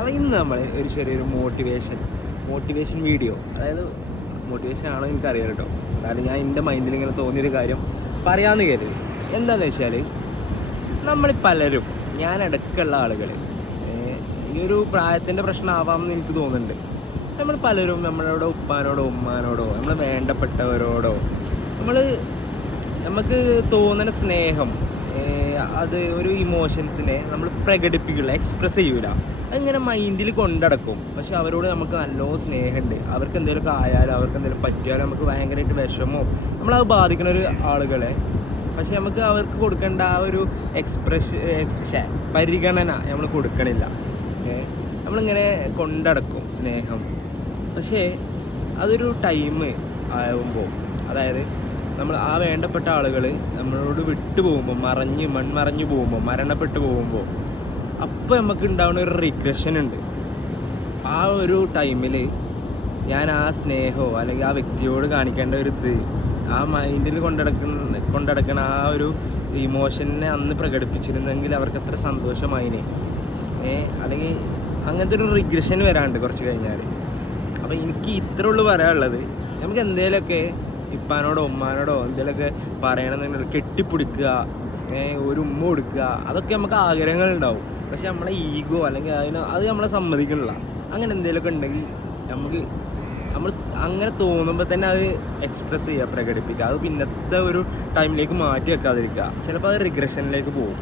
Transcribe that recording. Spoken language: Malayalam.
അപ്പോൾ ഇന്ന് നമ്മൾ ഒരു ചെറിയൊരു മോട്ടിവേഷൻ വീഡിയോ, അതായത് മോട്ടിവേഷൻ ആണോ എനിക്കറിയാം കേട്ടോ, കാരണം ഞാൻ എൻ്റെ മൈൻഡിൽ ഇങ്ങനെ തോന്നിയൊരു കാര്യം പറയാമെന്ന് കരുതി. എന്താണെന്ന് വെച്ചാൽ നമ്മൾ പലരും, ഞാനടക്കമുള്ള ആളുകൾ, ഈ ഒരു പ്രായത്തിൻ്റെ പ്രശ്നമാവാമെന്ന് എനിക്ക് തോന്നുന്നുണ്ട്. നമ്മൾ പലരും നമ്മളുടെ ഉപ്പാനോടോ ഉമ്മാനോടോ നമ്മൾ വേണ്ടപ്പെട്ടവരോടോ നമുക്ക് തോന്നുന്ന സ്നേഹം, അത് ഒരു ഇമോഷൻസിനെ നമ്മൾ പ്രകടിപ്പിക്കില്ല, എക്സ്പ്രസ് ചെയ്യൂല, അങ്ങനെ മൈൻഡിൽ കൊണ്ടടക്കും. പക്ഷെ അവരോട് നമുക്ക് നല്ലോണം സ്നേഹമുണ്ട്. അവർക്ക് എന്തെങ്കിലുമൊക്കെ ആയാലും അവർക്ക് എന്തെങ്കിലും പറ്റിയാലും നമുക്ക് ഭയങ്കരമായിട്ട് വിഷമോ നമ്മളത് ബാധിക്കുന്ന ഒരു ആളുകളെ, പക്ഷെ നമുക്ക് അവർക്ക് കൊടുക്കേണ്ട ആ ഒരു പരിഗണന നമ്മൾ കൊടുക്കണില്ല. നമ്മളിങ്ങനെ കൊണ്ടടക്കും സ്നേഹം. പക്ഷേ അതൊരു ടൈം ആകുമ്പോൾ, അതായത് നമ്മൾ ആ വേണ്ടപ്പെട്ട ആളുകൾ നമ്മളോട് വിട്ടു പോകുമ്പോൾ, മൺമറഞ്ഞു പോകുമ്പോൾ, മരണപ്പെട്ടു പോകുമ്പോൾ, അപ്പോൾ നമുക്ക് ഉണ്ടാവുന്ന ഒരു റിഗ്രഷൻ ഉണ്ട്. ആ ഒരു ടൈമിൽ ഞാൻ ആ സ്നേഹമോ അല്ലെങ്കിൽ ആ വ്യക്തിയോട് കാണിക്കേണ്ട ഒരു ആ മൈൻഡിൽ കൊണ്ടടക്കുന്ന ആ ഒരു ഇമോഷനെ അന്ന് പ്രകടിപ്പിച്ചിരുന്നെങ്കിൽ അവർക്ക് എത്ര സന്തോഷമായിനെ. അല്ലെങ്കിൽ അങ്ങനത്തെ ഒരു റിഗ്രഷൻ വരാണ്ട് കുറച്ച് കഴിഞ്ഞാൽ. അപ്പോൾ എനിക്ക് ഇത്ര ഉള്ളു പറയാനുള്ളത്, നമുക്ക് എന്തെങ്കിലുമൊക്കെ ഇപ്പാനോടോ ഉമ്മാനോടോ എന്തെങ്കിലുമൊക്കെ പറയണമെന്നുണ്ടെങ്കിൽ കെട്ടിപ്പിടിക്കുക, ഒരു ഉമ്മ കൊടുക്കുക, അതൊക്കെ നമുക്ക് ആഗ്രഹങ്ങളുണ്ടാവും. പക്ഷെ നമ്മളെ ഈഗോ അല്ലെങ്കിൽ അത് നമ്മളെ സമ്മതിക്കണില്ല. അങ്ങനെ എന്തെങ്കിലുമൊക്കെ ഉണ്ടെങ്കിൽ നമ്മൾ അങ്ങനെ തോന്നുമ്പോൾ തന്നെ അത് എക്സ്പ്രസ് ചെയ്യുക, പ്രകടിപ്പിക്കുക. അത് പിന്നത്തെ ഒരു ടൈമിലേക്ക് മാറ്റി വെക്കാതിരിക്കുക. ചിലപ്പോൾ അത് റിഗ്രഷനിലേക്ക് പോകും.